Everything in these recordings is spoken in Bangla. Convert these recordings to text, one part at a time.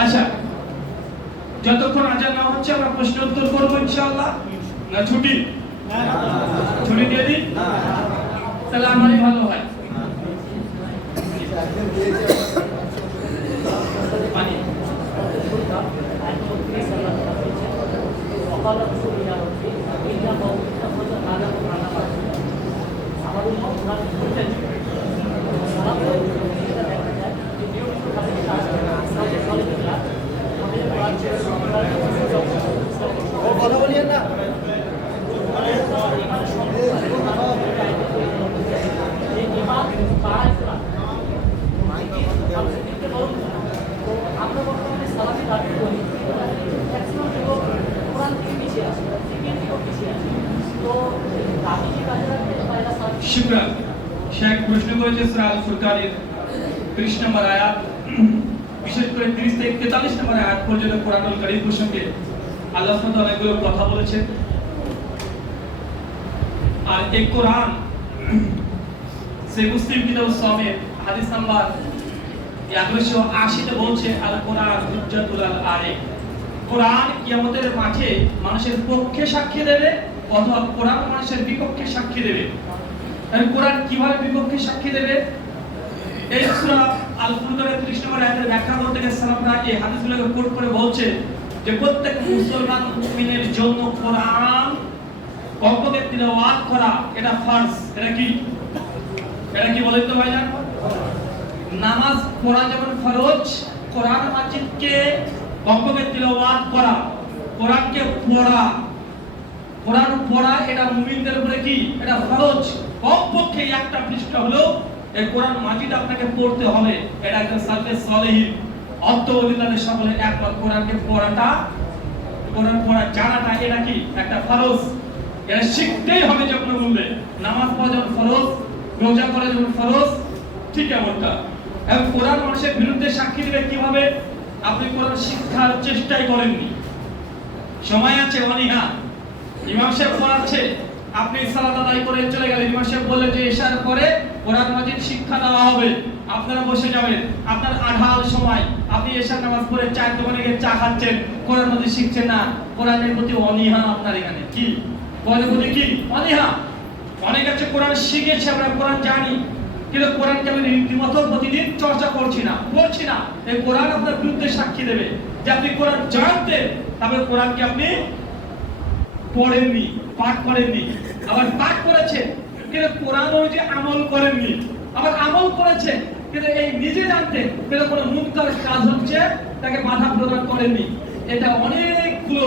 আচ্ছা, যতক্ষণ আজান না হচ্ছে আমরা প্রশ্ন উত্তর করবো ইনশাআল্লাহ, না ছুটি? ছুটি দিয়ে দিই, তাহলে আমারই ভালো হয়। পানি কথা বলিয়েন না। আমরা বর্তমানে সালাফি দাবি করি ম্যাক্সিমাম যুবক কোরআন থেকে পিছিয়ে আছে, থেকে পিছিয়ে আছে। তো দাবি কি কাজে রাখবে পায়রা সালাফি? শুকরান। শেখ প্রশ্ন করেছে সূরা আল ফুরকানের 30 নম্বর আয়াত, বিশেষ করে 30 থেকে 43 নম্বর আয়াত পর্যন্ত কোরআনুল কারীম প্রসঙ্গে আল্লাহ সুবহানাহু ওয়া তাআলা অনেকগুলো কথা বলেছেন। আর এই কোরআন সে মুসলিম কিতাব সামের হাদিস নাম্বার 1180 তে বলছে আল কোরআন হুজ্জাতুল আলাইক। কোরআন কিয়ামতের মাঠে মানুষের পক্ষে সাক্ষী দেবে অথবা কোরআন মানুষের বিপক্ষে সাক্ষী দেবে। আর কোরআন কিভাবে বিপক্ষে সাক্ষী দেবে? এই সূরা আল ফুরকানের 30 নম্বর আয়াতের ব্যাখ্যা করতে গিয়ে সালামরা এই হাদিসগুলোকে কোট করে বলছে যে প্রত্যেক মুসলমান মুমিনের জন্য কোরআন কমপক্ষে তিলাওয়াত করা এটা ফরজ। এটা কি বলেন তো ভাইজান? নামাজ পড়া যেমন ফরজ, কোরআন মাজিদকে কমপক্ষে তিলাওয়াত করা, কোরআনকে পড়া, কোরআন পড়া এটা মুমিনদের উপরে কি? এটা ফরজ। কমপক্ষে একটা পৃষ্ঠা হলো এই কোরআন মাজিদ আপনাকে পড়তে হবে। এটা একজন সালফে সালেহিন অত্তওয়ালিদের সকলে একমত। কোরআনকে পড়াটা, কোরআন পড়া জানাটা এটা কি? একটা ফরজ। এটা শিখতেই হবে যে কোনো মূল্যে। নামাজ পড়া যেমন ফরজ, রোজা করা যেমন ফরজ, ঠিক এমনটা। এবং কোরআন মানুষের বিরুদ্ধে সাক্ষী দিবে কিভাবে? আপনি কোরআন শিক্ষার চেষ্টাই করেননি, সময় আছে অনীহা, ইমাম সাহেব পড়াচ্ছে, আপনি সালাত আদায় করে চলে গেলেন, ইমাম সাহেব বললেন যে ইশার পরে কোরআন মাজিদ শিক্ষা দেওয়া হবে, আপনারা বসে যাবেন, আপনার আঠাল সময় আপনি ইশার নামাজ পড়ে চায়ের দোকানে গিয়ে চা খাচ্ছেন, কোরআন মাজিদ শিখছেন না। কোরআনের প্রতি অনীহা আপনার এখানে কি? কোরআনের প্রতি কি? অনীহা। অনেক আছে কোরআন শিখেছে, আমরা কোরআন জানি, কিন্তু কোরআনকে আমি রীতিমতো প্রতিদিন চর্চা করছি না, পড়ছি না। এই কোরআন আপনার বিরুদ্ধে সাক্ষী দেবে যে আপনি কোরআন জানতেন, তবে কোরআনকে আপনি পড়েননি, পাঠ করেননি। আবার পাঠ করেছেন কিন্তু কোরআন অনুযায়ী আমল করেননি। আবার আমল করেছেন কিন্তু এই নিজে জানতেন কিন্তু কোনো মুনকার কাজ হচ্ছে তাকে বাধা প্রদান করেননি। এটা অনেকগুলো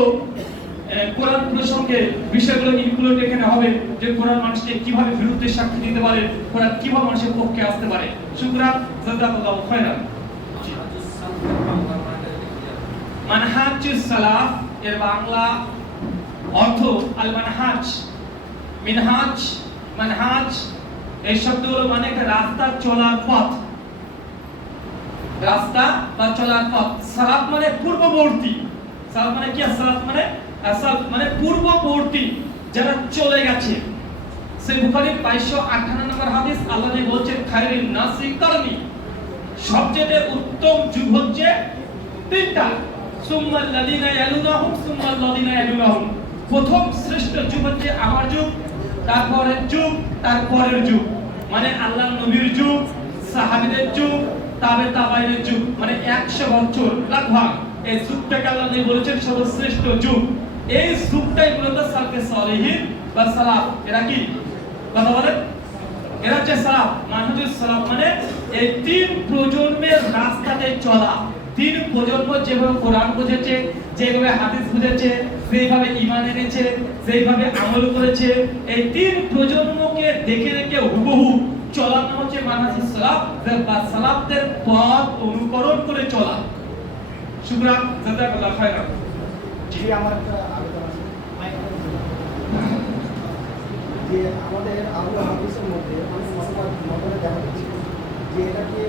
কোরআন প্রসঙ্গে বিষয়গুলো ইনক্লুড এখানে হবে যে কোরআন মানুষকে কিভাবে বিরুদ্ধে সাক্ষী দিতে পারে, কোরআন কিভাবে মানুষের পক্ষে আসতে পারে। শুকরান, জাযাকাল্লাহু খায়রান। মানহাজুস সালাফ এর বাংলা অর্থ আল মানহাজ। মিনহাজ, মানহাজ এই শব্দগুলো মানে একটা রাস্তা চলার পথ, রাস্তা বা চলার পথ। সালাফ মানে পূর্ববর্তী। সালাফ মানে কি? সালাফ মানে আসল মানে পূর্ববর্তী, যারা চলে গেছে। সে বুখারীর 2258 নম্বর হাদিস, আল্লাহ নবী বলেছেন খায়রুন নাসি করনি, সবচেয়ে উত্তম যুগ হচ্ছে তিনটা, সুম্মাল লাযিনা ইয়ালুনাহুম সুম্মাল লাযিনা ইয়ালুনাহুম। প্রথম শ্রেষ্ঠ যুগ হচ্ছে আমার যুগ, তারপরের যুগ, তারপরের যুগ। মানে আল্লাহর নবীর যুগ, সাহাবীদের যুগ, তাবে তাবাইনের যুগ, মানে 100 বছর লাগভাগ। এই যুগটাকে আল্লাহ নবী বলেছেন সর্বশ্রেষ্ঠ যুগ। এই যুগটাই মূলত সালফে সালেহিন বা সালাফ। এরা কি কথা বলেন? এরা হচ্ছে সালাফ। মানহাজুস সালাফ মানে এই তিন প্রজন্মের রাস্তাতে চলা। তিন প্রজন্ম যেভাবে কোরআন বুঝেছে, যেভাবে হাদিস বুঝেছে, যেভাবে ঈমান এনেছে, যেভাবে আমল করেছে, এই তিন প্রজন্মকে দেখে দেখে হুবহু চলার নাম হচ্ছে মানহাজুস সালাফ বা সালাফদের পথ অনুকরণ করে চলা। শুকরান, জাযাকাল্লাহু খায়রান। জি, আমার একটা আবেদন আছে যে আমাদের আবু হাদিসের মধ্যে অনেক মতভেদ দেখা যাচ্ছে যে এটাকে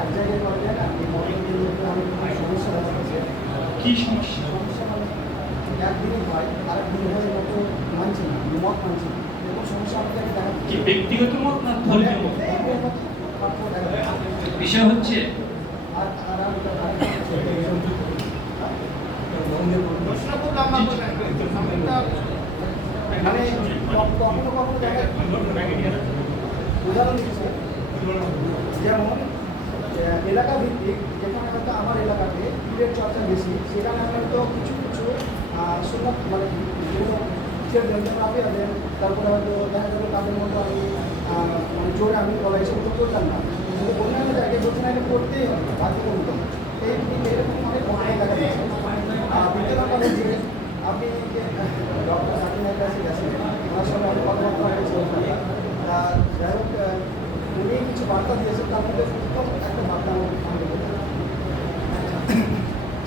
এক জায়গায় করা যায় না। এই মতভেদের মধ্যে অনেক সমস্যা দেখা যাচ্ছে। কি সমস্যা? সমস্যা মানে একদিনই হয়, আরেক দিন হয় মতো মানছে না, মত মানছে না, এরকম সমস্যা আমাদের দেখা যাচ্ছে। কি ব্যক্তিগত মত না ধর্মীয় মত? বিষয় হচ্ছে আর যেখানে হয়তো আমার এলাকাতে পীরের চর্চা বেশি, সেখানে আমি হয়তো কিছু কিছু সুন্নাত মানে দেন, তারপরে হয়তো দেখা যাবে তাদের মতো আমি মানে জোরে আমি বলা এসব তো করতাম না, কিন্তু অন্যান্য জায়গায় বলছেন আমি করতেই হবে বাধ্যতামূলক। এরকম অনেক ঘটনা দেখা যাচ্ছে। দ্বিতীয় কথা যে আপনি যে ডক্টর জাকির নায়েকের কাছে গেছেন, ওনার সঙ্গে আমি কথাবার্তা হয়েছি, যাই হোক উনি কিছু বার্তা দিয়েছেন, তার মধ্যে প্রথম একটা বার্তা আমাকে বলতে।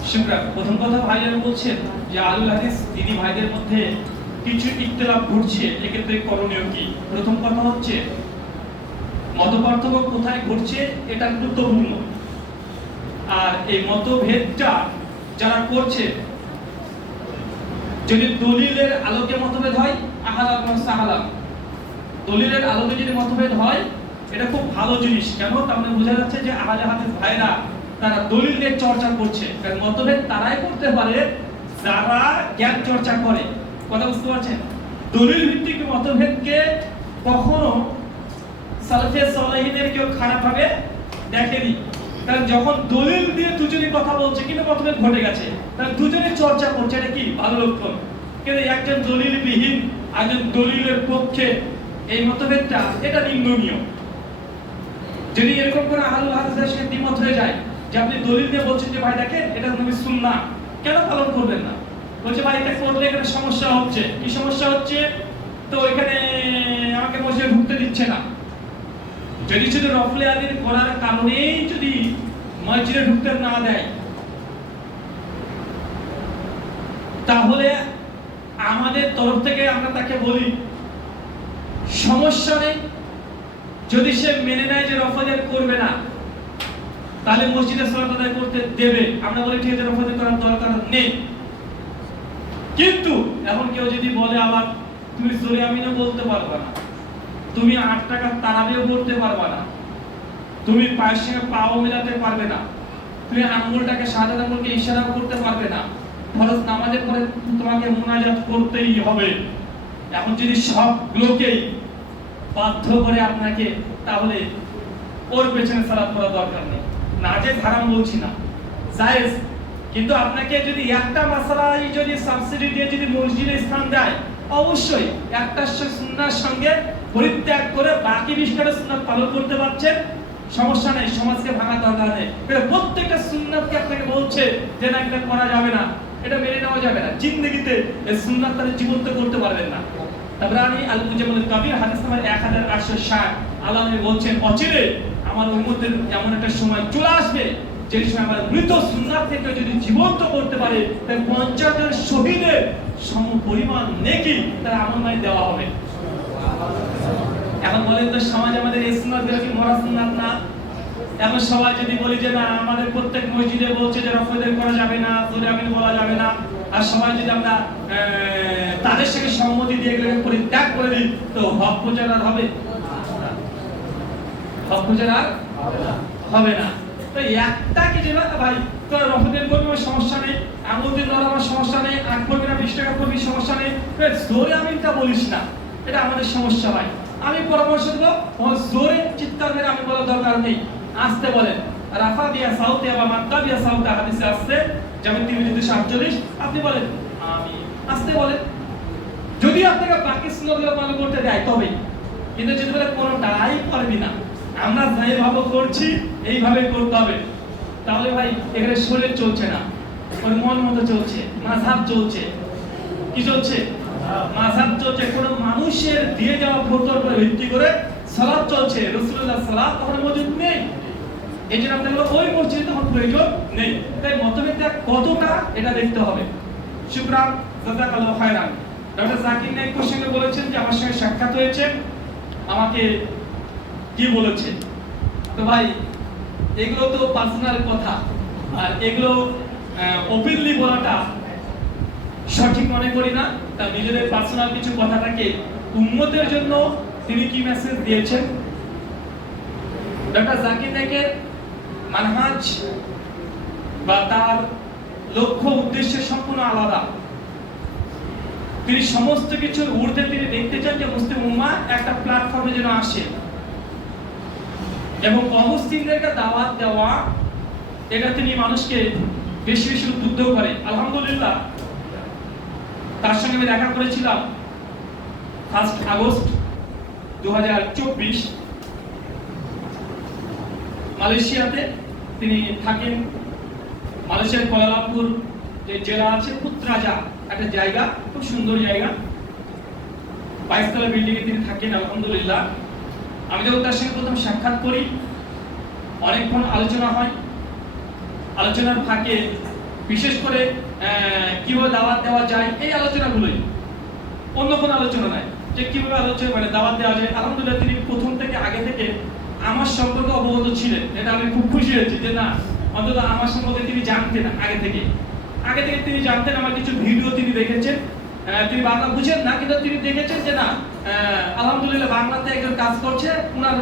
শুকরান। প্রথম কথা ভাইজান বলছেন যে আলুল হাদিস দিনী ভাইদের মধ্যে কিছু ইখতিলাফ ঘটছে, এক্ষেত্রে করণীয় কি? প্রথম কথা হচ্ছে মতপার্থক্য কোথায় ঘটছে এটা গুরুত্বপূর্ণ। আর এই মতভেদটা যারা করছে, যদি দলিলের আলোকে মতভেদ হয় আহালাম ওয়া সাহালাম, দলিলের আলোকে যদি মতভেদ হয় এটা খুব ভালো জিনিস। কেন? তার মানে বোঝা যাচ্ছে যে আহলে হাদিস ভাইরা তারা দলিল নিয়ে চর্চা করছে। কারণ মতভেদ তারাই করতে পারে যারা জ্ঞান চর্চা করে। কথা বুঝতে পারছেন? দলিল ভিত্তিক মতভেদকে কখনো সালাফে সালেহিনের কেউ খারাপ ভাবে দেখেনি। কারণ যখন দলিল দিয়ে দুজনে কথা বলছে কিন্তু মতভেদ ঘটে গেছে, তাহলে দুজনে চর্চা করছে, এটা কি ভালো লক্ষণ? কিন্তু একজন দলিলবিহীন একজন দলিলের পক্ষে এই মতভেদটা এটা নিন্দনীয়। যদি এরকম করে আহলুল হাদিসের সাথে দ্বিমত হয়ে যায় যে আপনি দলিল দিয়ে বলছেন যে ভাই দেখেন এটা নবী সুন্নাহ, কেন পালন করবেন না? বলছে ভাই এটা করলে এখানে সমস্যা হচ্ছে। কি সমস্যা হচ্ছে? তো এখানে আমাকে মসজিদে ঢুকতে দিচ্ছে না। যদি শুধু রফলে আদির করার কারণেই যদি মসজিদে ঢুকতে না দেয়, তাহলে আমাদের তরফ থেকে আমরা তাকে বলি সমস্যা নেই। যদি সে মেনে নেয় যে রফলে করবে না, তাহলে মসজিদে সালাত আদায় করতে দেবে। আমরা বলি ঠিক আছে, রফলে করার দরকার নেই। কিন্তু এখন কেউ যদি বলে আবার তুমি জোরে আমিনও বলতে পারবে না, তুমি 8 টাকার তারাবিও পড়তে পারবে না, তুমি পায়ের সঙ্গে পাও মেলাতে পারবে না, তুমি আঙ্গুলটাকে সাদা আঙ্গুলকে ইশারা করতে পারবে না, ফরজ নামাজের পরে তোমাকে মুনাজাত করতেই হবে। এখন যদি সবগুলোকেই বাধ্য করে আপনাকে, তাহলে ওর পেছনে সালাত পড়া দরকার নেই। না যে হারাম বলছি না, জায়েজ। কিন্তু আপনাকে যদি একটা মাসালাই যদি সাবসিডি দিয়ে যদি মসজিদে স্থান দেয়, অবশ্যই একটা সুন্নাহর সঙ্গে পরিত্যাগ করে বাকি 20টা সুন্নাত পালন করতে পারছেন, সমস্যা নেই, সমাজকে ভাঙা দরকার নেই। কিন্তু প্রত্যেকটা সুন্নাতকে আপনাকে বলছে যে না এটা করা যাবে না, এটা মেনে নেওয়া যাবে না, জিন্দেগিতে এই সুন্নাত তাহলে জীবন্ত করতে পারবেন না। তাবরানী আল-মুজাম্মিল কাবীর হাদিস নাম্বার 1860 আল্লাহ নবী বলছেন অচিরে আমার উম্মতের এমন একটা সময় চলে আসবে যে সময় আমার মৃত সুন্নাত থেকে যদি জীবন্ত করতে পারে তাহলে 50 জন শহীদের সমপরিমাণ নেকি তার আমলনামায় দেওয়া হবে। এখন বলেন তো সমাজ আমাদের এই সুন্নাত কি মরা সুন্নাত না? এখন সবাই যদি বলি যে না আমাদের প্রত্যেক মসজিদে বলছে যে রফলে করা যাবে না, জোরে আমিন বলা যাবে না, আর সবাই যদি আমরা তাদের সঙ্গে সম্মতি দিয়ে গেলে পরিত্যাগ করে দিই, তো হক প্রচার আর হবে? হক প্রচার আর হবে না। তো একটাকে যেটা ভাই তোর রফলে করবি সমস্যা নেই, আঙুল দিয়ে নড়াবার সমস্যা নেই, আট করবি না 20 টাকা করবি সমস্যা নেই, জোরে আমিনটা বলিস না, এটা আমাদের সমস্যা হয়। আমি পরামর্শ দেবো জোরে চিৎকার মেরে আমি বলার দরকার নেই, আসতে বলেন। রাফা বিয়া সাউতে বা মাক্কা বিয়া সাউতে হাদিসে আসছে যেমন 3:48 আপনি বলেন আমি আসতে বলেন, যদি আপনাকে বাকি সুন্নাতগুলো পালন করতে দেয় তবে। কিন্তু যদি বলে কোনোটাই পারবি না, আমরা যেভাবে করছি এইভাবে করতে হবে, তাহলে ভাই এখানে শরীর চলছে না, ওর মন মতো চলছে, মাযহাব চলছে। কি চলছে? মাযহাব চলছে। কোন মানুষের দিয়ে যাওয়া ফতোয়ার উপর ভিত্তি করে সালাত চলছে, রাসূলুল্লাহ সালাত ওখানে মজুদ নেই। এই জন্য আপনাদের ওই মসজিদে তখন প্রয়োজন নেই। তাই মতভেদটা কতটা এটা দেখতে হবে। শুকরান, জাযাকাল্লাহু খায়রান। ডক্টর জাকির নায়েক কোশ্চেনে বলেছেন যে আমার সঙ্গে সাক্ষাৎ হয়েছে, আমাকে কি বলেছে। তো ভাই এগুলো তো পার্সোনাল কথা, আর এগুলো ওপেনলি বলাটা সঠিক মনে করি না। তার নিজেদের পার্সোনাল কিছু কথাটাকে উম্মতের জন্য তিনি কি মেসেজ দিয়েছেন। ডক্টর জাকির নায়েকের মানহাজ বা তার লক্ষ্য উদ্দেশ্য সম্পূর্ণ আলাদা। তিনি সমস্ত কিছুর ঊর্ধ্বে তিনি দেখতে চান যে মুসলিম উম্মাহ একটা প্ল্যাটফর্মে যেন আসে এবং অমুসলিমদেরকে দাওয়াত দেওয়া এটা তিনি মানুষকে বেশি বেশি উদ্বুদ্ধ করে। আলহামদুলিল্লাহ তার সঙ্গে আমি দেখা করেছিলাম 1 আগস্ট 2024 মালয়েশিয়াতে। তিনি থাকেন মালয়েশিয়ার কুয়ালালামপুর যে জেলা আছে পুত্রাজা, একটা জায়গা, খুব সুন্দর জায়গা, 22 তলা বিল্ডিং এ তিনি থাকেন। আলহামদুলিল্লাহ আমি যখন তার সঙ্গে প্রথম সাক্ষাৎ করি, অনেকক্ষণ আলোচনা হয়। আলোচনার ফাঁকে বিশেষ করে কিভাবে দাওয়াত দেওয়া যায় এই আলোচনাগুলোই, অন্য কোনো আলোচনা নাই যে কিভাবে আলোচনা মানে দাওয়াত দেওয়া যায়। আলহামদুলিল্লাহ তিনি প্রথম থেকে আগে থেকে আমার সম্পর্কে অবগত ছিলেন, এটা আমি খুব খুশি হয়েছি যে না অন্তত আমার সম্পর্কে তিনি জানতেন আগে থেকে তিনি জানতেন। আমার কিছু ভিডিও তিনি দেখেছেন, তিনি বাংলা বুঝেন না কিন্তু তিনি দেখেছেন যে না আলহামদুলিল্লাহ বাংলাতে একজন কাজ করছে ওনার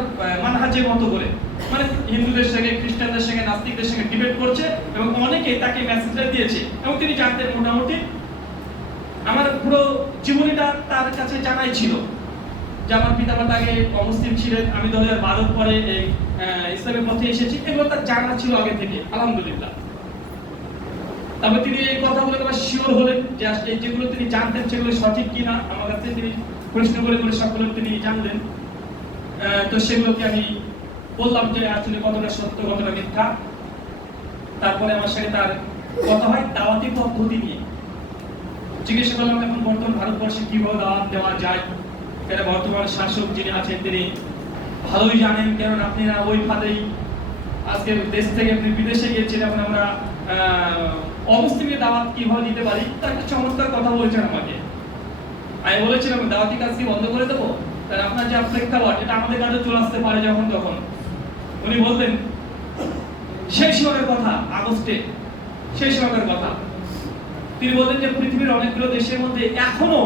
মানহাজের মতো করে, মানে হিন্দুদের সঙ্গে খ্রিস্টানদের সঙ্গে নাস্তিকদের সঙ্গে ডিবেট করছে এবং অনেকে তাকে মেসেজটা দিয়েছে এবং তিনি জানতেন মোটামুটি। আমার পুরো জীবনীটা তার কাছে জানাই ছিল যে আমার পিতামাতা আগে অমুসলিম ছিলেন, আমি 2012 পরে এই ইসলামের পথে এসেছি, এগুলো তার জানা ছিল আগে থেকে আলহামদুলিল্লাহ। তারপর তিনি এই কথাগুলো আবার শিওর হলেন যে আসলে যেগুলো তিনি জানতেন সেগুলো সঠিক কিনা, আমার কাছে তিনি প্রশ্ন করে সবগুলো তিনি জানলেন। তো সেগুলোকে আমি বললাম যে আসলে কতটা সত্য কতটা মিথ্যা। তারপরে আমার সাথে তার কথা হয় দাওয়াতি পদ্ধতি নিয়ে। জিজ্ঞাসা করলাম এখন বর্তমান ভারতবর্ষে কিভাবে দাওয়াত দেওয়া যায়, এটা বর্তমান শাসক যিনি আছেন তিনি ভালোই জানেন, কারণ আপনারা ওই ফাঁদেই আজকে দেশ থেকে আপনি বিদেশে গিয়েছেন, এখন আমরা অমুসলিমকে দাওয়াত কিভাবে দিতে পারি তার একটা চমৎকার কথা বলেছেন আমাকে। আমি বলেছিলাম দাওয়াতি কাজ কি বন্ধ করে দেবো, তাহলে আপনার যে প্রেক্ষাপট এটা আমাদের কাছে চলে আসতে পারে যখন তখন। উনি বলতেন সেই সময়ের কথা, আগস্টে সেই সময়ের কথা, তিনি বলতেন যে পৃথিবীর অনেকগুলো দেশের মধ্যে এখনো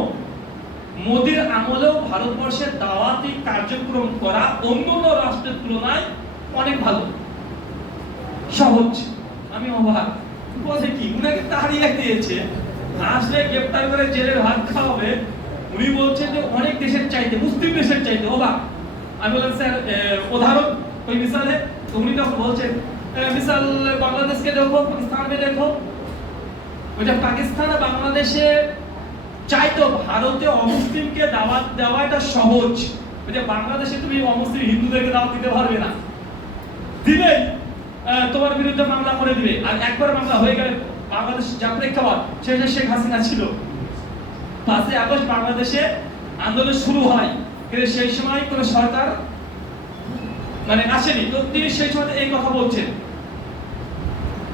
মোদির আমলেও ভারতবর্ষের দাওয়াতি কার্যক্রম করা অন্যান্য রাষ্ট্রের তুলনায় অনেক ভালো, সহজ। আমি অবাক, বলছে কি উনাকে তাড়িয়ে দিয়েছে, আসলে গ্রেফতার করে জেলে ভাত খাওয়াবে। উনি বলছেন যে অনেক দেশের চাইতে, মুসলিম দেশের চাইতে। অবাক। আমি বললাম স্যার উদাহরণ कोई मिसाल है? तो उन्हीं का बोलते मिसाल बांग्लादेश के देखो, पाकिस्तान में देखो, ওটা পাকিস্তান আর বাংলাদেশে চাইতো ভারতে অমুসলিমকে দাওয়াত দেওয়া এটা সহজ। ওটা বাংলাদেশে তুমি অমুসলিম হিন্দুদেরকে দাওয়াত দিতে পারবে না, দিলে তোমার বিরুদ্ধে মামলা করে দিবে। আর একবার মামলা হয়ে গেলে বাংলাদেশ যা প্রেক্ষাপট, সেটা শেখ হাসিনা ছিল। 5 আগস্ট বাংলাদেশে আন্দোলন শুরু হয়, কিন্তু সেই সময় কোন সরকার মানে আসেনি। তো তিনি সেই সময় এই কথা বলছেন।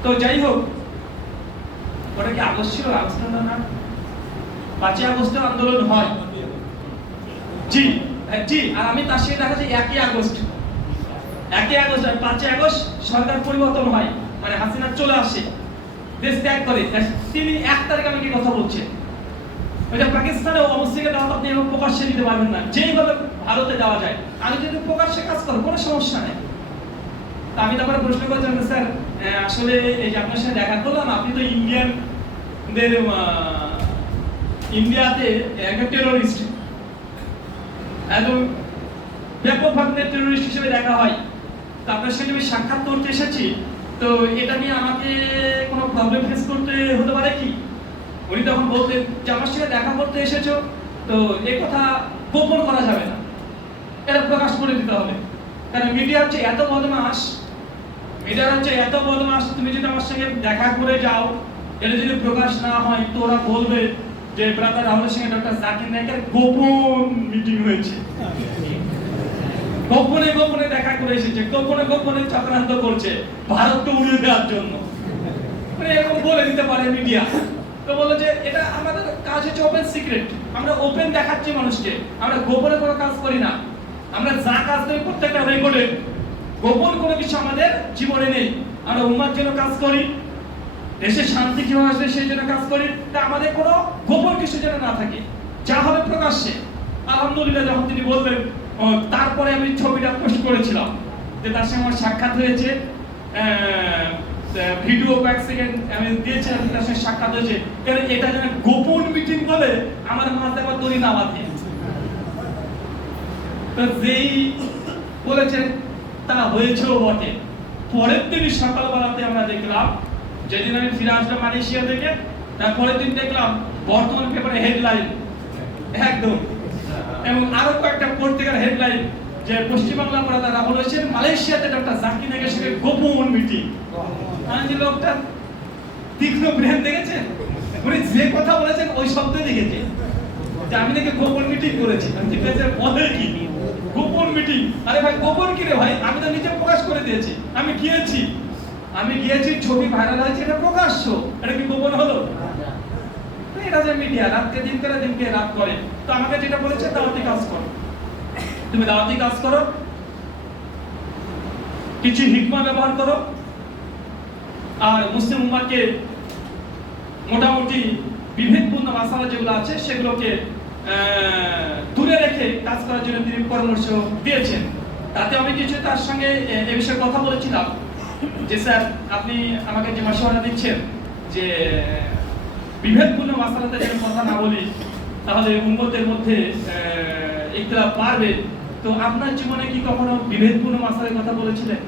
তো যাই হোক, ওটা কি আগস্ট ছিল? আগস্ট না, 5 আগস্টে আন্দোলন হয়। জি জি, আর আমি তার সাথে দেখা যায় 1 আগস্ট আর 5 আগস্ট সরকার পরিবর্তন হয়, মানে হাসিনা চলে আসে, দেশ ত্যাগ করে। তিনি 1 তারিখ আমাকে কথা বলছেন ওইটা পাকিস্তানে অমুসলিমকে দাওয়াত আপনি এবং প্রকাশ্যে দিতে পারবেন না, যেইভাবে ভারতে দেওয়া যায়। আমি যদি প্রকাশ্যে কাজ করো কোনো সমস্যা নেই। আমি তারপরে প্রশ্ন করছিলাম স্যার আসলে এই যে আপনার সাথে দেখা করলাম, আপনি তো ইন্ডিয়ানদের ইন্ডিয়াতে একটা টেরোরিস্ট, একদম ব্যাপকভাবে টেরোরিস্ট হিসেবে দেখা হয়। তো আপনার সাথে আমি সাক্ষাৎ করতে এসেছি, তো এটা নিয়ে আমাকে কোনো প্রবলেম ফেস করতে হতে পারে কি? উনি তখন বলতেন যে আমার সাথে দেখা করতে এসেছো, তো এই কথা গোপন করা যাবে না, এটা প্রকাশ করে দিতে হবে। কারণ মিডিয়া হচ্ছে এত বদমাস, তুমি যদি আমার সঙ্গে দেখা করে যাও, এটা যদি প্রকাশ না হয় তো ওরা বলবে যে ব্রাদার রাহুলের সঙ্গে ডক্টর জাকির নায়েকের গোপন মিটিং হয়েছে, গোপনে দেখা করে এসেছে, গোপনে চক্রান্ত করছে ভারতকে উড়িয়ে দেওয়ার জন্য, মানে এরকম বলে দিতে পারে মিডিয়া। তো বলে যে এটা আমাদের কাজ হচ্ছে ওপেন সিক্রেট, আমরা ওপেন দেখাচ্ছি মানুষকে, আমরা গোপনে কোনো কাজ করি না। আমরা যা কাজ করি প্রত্যেকটা রেকর্ডে, গোপন কোনো কিছু আমাদের জীবনে নেই। আমরা উম্মার জন্য কাজ করি, দেশে শান্তি কিভাবে আসবে সেই জন্য কাজ করি। তা আমাদের কোনো গোপন কিছু যেন না থাকে, যা হবে প্রকাশ্যে। আলহামদুলিল্লাহ যখন তিনি বললেন, তারপরে আমি ছবিটা পোস্ট করেছিলাম যে তার সঙ্গে আমার সাক্ষাৎ হয়েছে, ভিডিও কয়েক সেকেন্ড আমি দিয়েছিলাম, তার সঙ্গে সাক্ষাৎ হয়েছে। কারণ এটা যেন গোপন মিটিং বলে আমার মাথায় আবার দড়ি না বাঁধে। তো যেই বলেছেন তা হয়েছেও বটে। পরের দিন সকালবেলাতে আমরা দেখলাম, যেদিন আমি ফিরে আসলাম মালয়েশিয়া থেকে, তারপরের দিন দেখলাম বর্তমান পেপারে হেডলাইন একদম, এবং আরো কয়েকটা পত্রিকার হেডলাইন যে পশ্চিমবাংলা প্রধান রাহুল হোসেন মালয়েশিয়াতে ডক্টর জাকির নায়েকের সঙ্গে গোপন মিটিং। আমি যে লোকটা তীক্ষ্ণ ব্রেন দেখেছেন, উনি যে কথা বলেছেন ওই শব্দ দেখেছে যে আমি নাকি গোপন মিটিং করেছি। আমি জিজ্ঞাসা বলে কি গোপন মিটিং? আরে ভাই গোপন কি রে ভাই, আমি তো নিজে প্রকাশ করে দিয়েছি আমি গিয়েছি, ছবি ভাইরাল হয়েছে, এটা প্রকাশ্য, এটা কি গোপন হলো? এটা যে মিডিয়া রাতকে দিন করে দিনকে রাত করে। তো আমাকে যেটা বলেছে দাওয়াতি কাজ করো, তুমি দাওয়াতি কাজ করো, কিছু হিকমা ব্যবহার করো, আর মুসলিম উম্মাহকে মোটামুটি বিভেদপূর্ণ মাসালা যেগুলো আছে সেগুলোকে দূরে রেখে কাজ করার জন্য তিনি পরামর্শ দিয়েছেন। তাতে আমি কিছু তার সঙ্গে এ বিষয়ে কথা বলেছিলাম যে স্যার আপনি আমাকে যে মাসওয়ারা দিচ্ছেন যে বিভেদপূর্ণ মাসালাতে যেন কথা না বলি তাহলে উম্মতের মধ্যে ইখতিলাফ বাড়বে। তো আপনার জীবনে কি কখনো বিভেদপূর্ণ মাসালার কথা বলেছিলেন?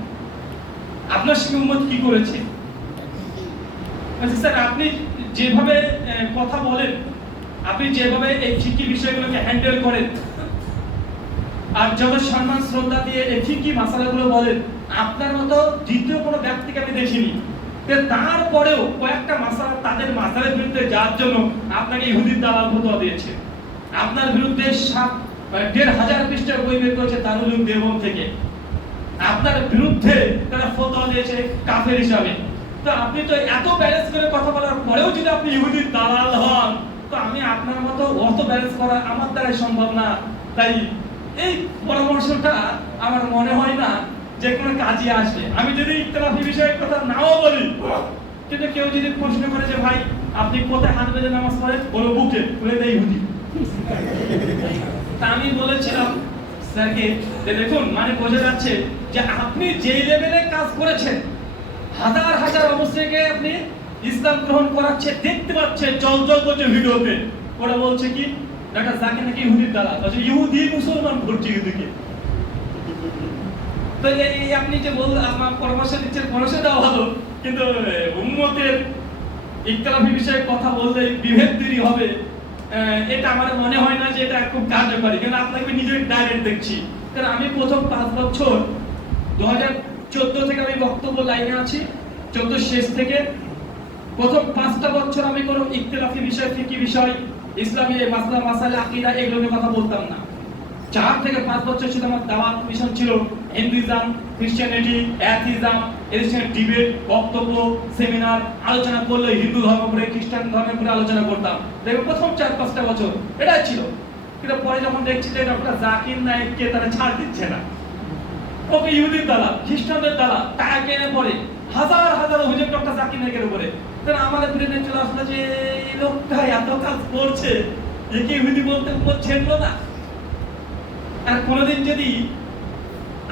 আপনার সঙ্গে উম্মত কি করেছে? স্যার আপনি যেভাবে কথা বলেন, আপনি যেভাবে এই ফিকি বিষয়গুলোকে হ্যান্ডেল করেন, আর যত সম্মান শ্রদ্ধা দিয়ে এই ফিকি মাসালাগুলো বলেন, আপনার মতো দ্বিতীয় কোনো ব্যক্তিকে আমি দেখিনি। তারপরেও কয়েকটা মাসালা তাদের মাসালের বিরুদ্ধে যাওয়ার জন্য আপনাকে ইহুদির দালাল ফতোয়া দিয়েছে। আপনার বিরুদ্ধে ১,৫০০ পৃষ্ঠার বই বের করেছে দারুল উলুম দেওবন্দ থেকে। আপনার বিরুদ্ধে তারা ফতোয়া দিয়েছে কাফের হিসাবে। তো আপনি তো এত ব্যালেন্স করে কথা বলার পরেও যদি আপনি ইহুদির দালাল হন, তো আমি আপনার মতো অত ব্যালেন্স করা আমার দ্বারাই সম্ভব না। তাই এই পরামর্শটা আমার মনে হয় না যে কোনো কাজে আসবে। আমি যদি ইখতিলাফি বিষয়ের কথা নাও বলি, কিন্তু কেউ যদি প্রশ্ন করে যে ভাই আপনি কোথায় হাত বেঁধে নামাজ পড়েন, বলো বুকে, বলে দেয় ইহুদি। তা আমি বলেছিলাম স্যারকে যে দেখুন, মানে বোঝা যাচ্ছে যে আপনি যে লেভেলে কাজ করেছেন, হাজার হাজার অবস্থাকে আপনি ইসলাম গ্রহণ করাচ্ছে, দেখতে পাচ্ছে জল করছে ভিডিওতে। ওরা বলছে কি ডাক্তার জাকির নাকি ইহুদির দালাল, বলছে ইহুদি মুসলমান ভর্তি ইহুদিকে। তো এই আপনি যে বললেন আমার পরামর্শ দিচ্ছেন, পরামর্শ দেওয়া ভালো, কিন্তু উম্মতের ইখতিলাফি বিষয়ে কথা বললে বিভেদ তৈরি হবে, এটা আমার মনে হয় না যে এটা খুব কার্যকরী। কারণ আপনাকে নিজে ডাইরেক্ট দেখছি। কারণ আমি প্রথম 5 বছর 2014 থেকে আমি বক্তব্য লাইনে আছি, 14 শেষ থেকে প্রথম 5টা বছর আমি কোনো ইখতিলাফি বিষয়, ফিকি বিষয়, ইসলামী মাসলা মাসালা আকীদা এগুলো নিয়ে কথা বলতাম না। 4 থেকে 5 বছর ছিল আমার দাওয়াত মিশন ছিল হিন্দুইজম, খ্রিস্টানিটি, অ্যাথিজম, এর সঙ্গে ডিবেট, বক্তব্য, সেমিনার, আলোচনা করলে হিন্দু ধর্ম পরে খ্রিস্টান ধর্মের পরে আলোচনা করতাম। দেখো প্রথম 4-5টা বছর এটাই ছিল। কিন্তু পরে যখন দেখছি যে ডক্টর জাকির নায়েককে তারা ছাড় দিচ্ছে না, ওকে ইহুদির দালাল, খ্রিস্টানদের দালাল, তাকে পরে হাজার হাজার অভিযোগ ডক্টর জাকির নায়েকের উপরে। তাহলে আমাদের ব্রেনে চলে আসলো যে এই লোকটা এত কাজ করছে, একে ইহুদি বলতে বলছেন না। আর কোনোদিন যদি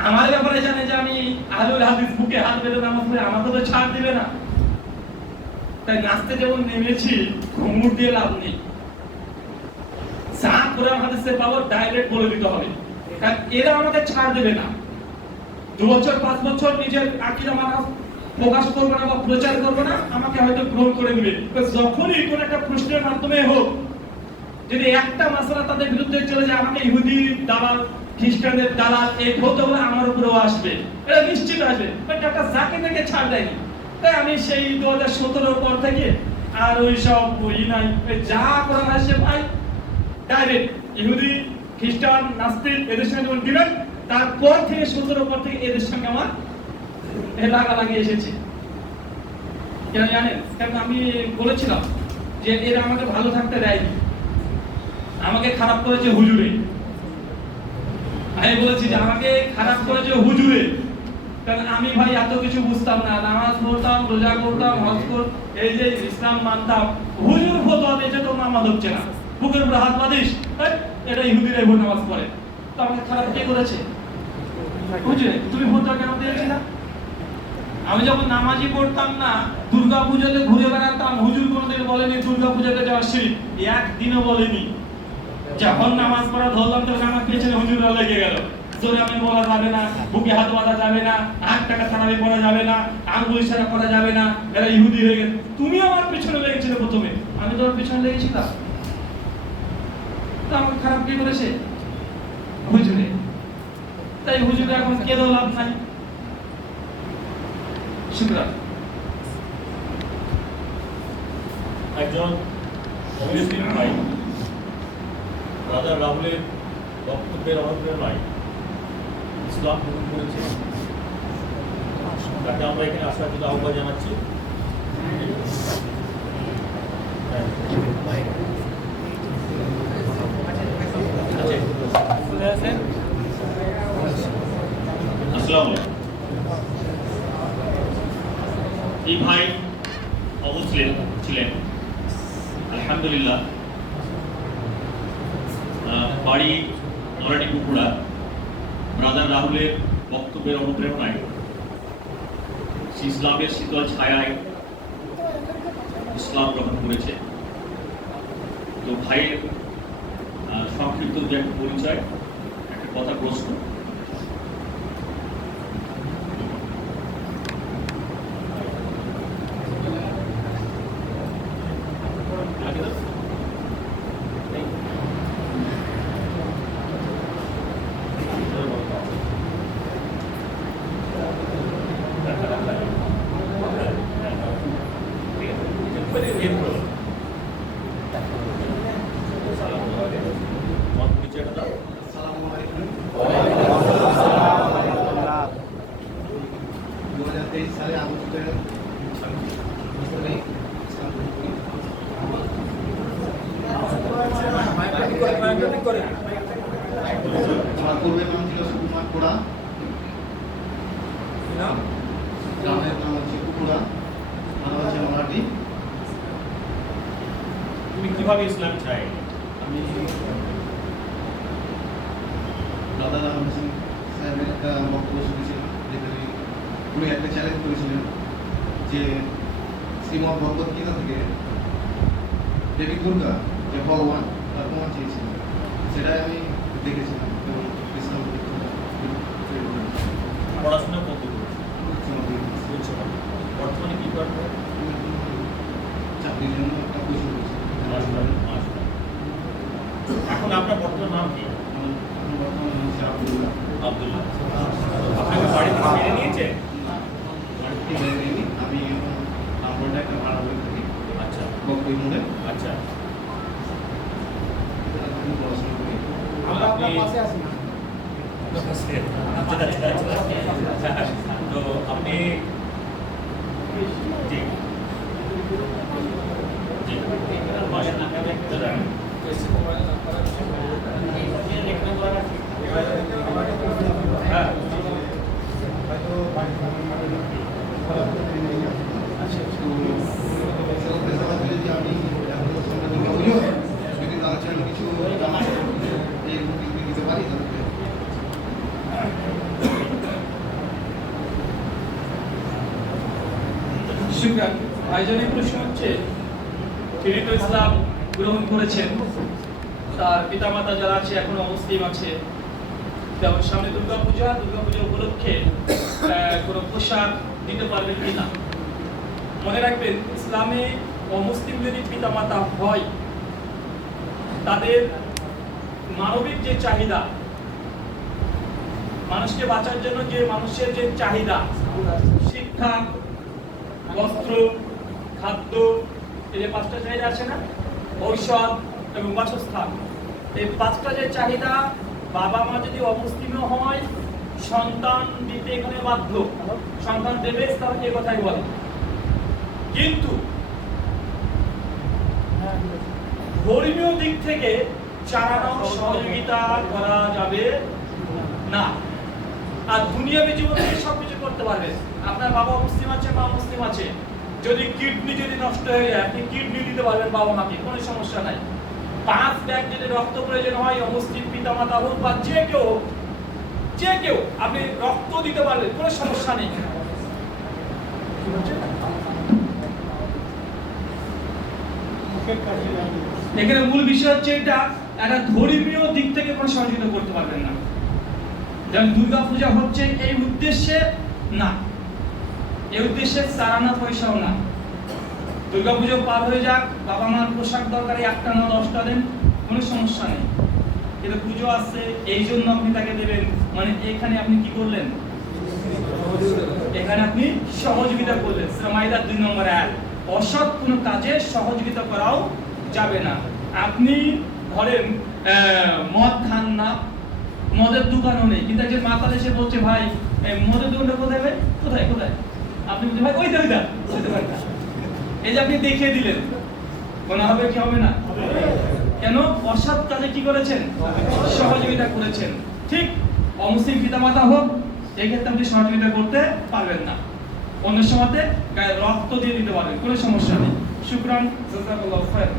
আমার ব্যাপারে জানে যে আমি আহলুল হাদিস বুকে হাত বেঁধে নামাজ পড়ি, আমাকে তো ছাড় দিবে না। তাই নাচতে যেমন নেমেছি, ঘুমুর দিয়ে লাভ নেই। যা কোরআন হাদিসে পাবো ডাইরেক্ট বলে দিতে হবে, কারণ এরা আমাকে ছাড় দেবে না। 2 বছর 5 বছর নিজের আকীদা মানহাজ প্রকাশ করবে না বা প্রচার করবে না, আমাকে হয়তো গ্রহণ করে নেবে। যখনই কোন একটা প্রশ্নের মাধ্যমে হোক, যদি একটা মাসলা তাদের বিরুদ্ধে চলে যায়, আমাকে ইহুদি দালাল, খ্রিস্টানদের দালাল এই ফতোয়া আমার উপরেও আসবে, এটা নিশ্চিত আসবে। বাট একটা জাকির নায়েককে ছাড় দেয়নি। তাই আমি সেই 2017 পর থেকে আর ওই সব নাই, যা কোরআন আসে ভাই ডাইরেক্ট ইহুদি, খ্রিস্টান, নাস্তিক এদের সঙ্গে যখন দিবেন, তারপর থেকে 17 পর থেকে এদের সঙ্গে আমার লাগালাগি এসেছে। কেন জানেন? কারণ আমি বলেছিলাম যে এরা আমাকে ভালো থাকতে দেয়নি, আমাকে খারাপ করেছে হুজুরে। আমি বলেছি যে আমাকে খারাপ করেছে হুজুরে, কারণ আমি ভাই এত কিছু বুঝতাম না, নামাজ পড়তাম, রোজা করতাম, হজ করতাম, এই যে ইসলাম মানতাম, হুজুর ফতোয়া দিয়েছে তো নামাজ হচ্ছে না, বুকের উপরে হাত বাঁধিস, এটা ইহুদিরা এভাবে নামাজ পড়ে। তো আমাকে খারাপ কে করেছে? হুজুরে। তুমি ফতোয়া কেন দিয়েছি না? আমি যখন নামাজই পড়তাম না, দুর্গা পূজাতে ঘুরে বেড়াতাম, হুজুর কোনোদিন বলেনি দুর্গা পূজাতে যাওয়া শিরক, একদিনও বলেনি। যখন নামাজ পড়া ধরলাম তখন আমার পেছনে হুজুররা লেগে গেল, জোরে আমি বলা যাবে না, বুকে হাত বাঁধা যাবে না, 8 টাকা তারাবি পড়া যাবে না, আঙ্গুল ইশারা করা যাবে না, এরা ইহুদি হয়ে গেছে। তুমি আমার পিছনে লেগেছিলে প্রথমে, আমি তোমার পিছনে লেগেছিলাম, তো আমাকে খারাপ কি করেছে? হুজুরে। তাই হুজুরে এখন কেঁদেও লাভ নাই। শুকরান। একজন অমুসলিম ভাই রাজা রাহুলের বক্তব্যের অনুপ্রেরণায় ইসলাম গ্রহণ করেছে, তাকে আমরা এখানে আসার জন্য আহ্বান জানাচ্ছি। আসসালামু আলাইকুম। এই ভাই অমুসলিম ছিলেন, আলহামদুলিল্লাহ। বাড়ি নরাটি কুকুড়া। ব্রাদার রাহুলের বক্তব্যের অনুপ্রেরণায় সে ইসলামের শীতল ছায়ায় ইসলাম গ্রহণ করেছে। তো ভাইয়ের সংক্ষিপ্ত যে একটা পরিচয়, একটা কথা প্রশ্ন। সালে আগস্টের আমার পূর্বের নাম ছিল সুকুমার কোড়া, গ্রামের নাম হচ্ছে কুকুড়া, নাম হচ্ছে মারাঠি। তুমি কিভাবে ইসলাম চাই? আমি দাদা রাহুল সিং সাহেবের একটা বক্তব্য শুনেছিলাম, যেখানে উনি একটা চ্যালেঞ্জ করেছিলেন যে শ্রীমদ ভগবত গীতা থেকে দেবী দুর্গা যে ভগবান তার প্রমাণ চেয়েছিলেন, সেটাই আমি দেখেছিলাম এবং ইসলাম পড়াশোনা কত করেছো? বর্তমানে কি করবো? চাকরির জন্য একটা কোচিং করছি। এখন আপনার বর্তমান নাম কি? এখন বর্তমানে হচ্ছে আব্দুল্লাহ। আব্দুল্লাহ। আপনাকে বাড়ি থেকে মেনে নিয়েছে? বাড়ি থেকে বেরিয়ে নিই, আমি এখন নাম্বারটা একটা ভাড়া হয়ে থাকি। আচ্ছা বকরি মোড়ে আচ্ছা। আমি পড়াশোনা করি। আমরা আপনার পাশে আছি না। তো আপনি জি জি হ্যাঁ যদি তার জন্য কিছু জামা দিতে পারি তাদেরকে। শুকরান। ভাইজানের প্রশ্ন হচ্ছে, তিনি তো ইসলাম গ্রহণ করেছেন, তার পিতামাতা যারা আছে এখনো মুসলিম আছে, যেমন সামনে দুর্গাপূজা উপলক্ষে কোনো পোশাক দিতে পারবেন কিনা? মনে রাখবেন, ইসলামে অমুসলিম যদি পিতামাতা হয়, তাদের মানবিক যে চাহিদা, মানুষকে বাঁচার জন্য যে মানুষের যে চাহিদা, শিক্ষা, বস্ত্র, খাদ্য, এই যে 5টা চাহিদা আছে না, ঔষধ এবং বাসস্থান, এই 5টা যে চাহিদা বাবা মা যদি অমুসলিমও হয়, সন্তান দিতে এখানে বাধ্য, সন্তান দেবে, ইসলাম এই কথাই বলে। কিন্তু ধর্মীয় দিক থেকে চালানোর সহযোগিতা করা যাবে না। আর দুনিয়াবী জীবনে সবকিছু করতে পারবেন। আপনার বাবা মুসলিম আছে, মা মুসলিম আছে, যদি কিডনি যদি নষ্ট হয়ে যায়, আপনি কিডনি দিতে পারবেন বাবা মাকে, কোনো সমস্যা নাই। 5 ব্যাগ যদি রক্ত প্রয়োজন হয়, অমুসলিম পিতামাতা হোক বা যে কেউ আপনি রক্ত দিতে পারবেন, কোনো সমস্যা নেই। এখানে মূল বিষয় হচ্ছে এটা, একটা ধর্মীয় দিক থেকে কোনো সহযোগিতা করতে পারবেন না। যেমন দুর্গা পূজা হচ্ছে এই উদ্দেশ্যে না, এই উদ্দেশ্যে সারানা পয়সাও না। দুর্গা পুজো পার হয়ে যাক, বাবা মার পোশাক দরকারি 1টা না 10টা দেন, কোনো সমস্যা নেই। কিন্তু পুজো আসছে এই জন্য আপনি তাকে দেবেন, মানে এখানে আপনি কি করলেন? এখানে আপনি সহযোগিতা করলেন। সূরা মাইদা 2 নম্বর আয়াত। অসৎ কোনো কাজে সহযোগিতা করাও যাবে না। আপনি ধরেন মদ খান না, মদের দোকানও নেই, কিন্তু একজন মাতাল এসে বলছে ভাই মদের দোকানটা কোথায় ভাই, কোথায় কোথায়? আপনি বলছেন ভাই ওইটা ওইটা ওইটা। এই যে আপনি দেখিয়ে দিলেন, কোন হবে কি হবে না? কেন? অসৎ কাজে কি করেছেন? সহযোগিতা করেছেন। ঠিক অমুসলিম পিতামাতা হোক, এই ক্ষেত্রে আপনি সহযোগিতা করতে পারবেন না। অন্য সময়তে গায়ে রক্ত দিয়ে দিতে পারবেন, কোনো সমস্যা নেই। শুকরান, জাযাকাল্লাহু খায়রান।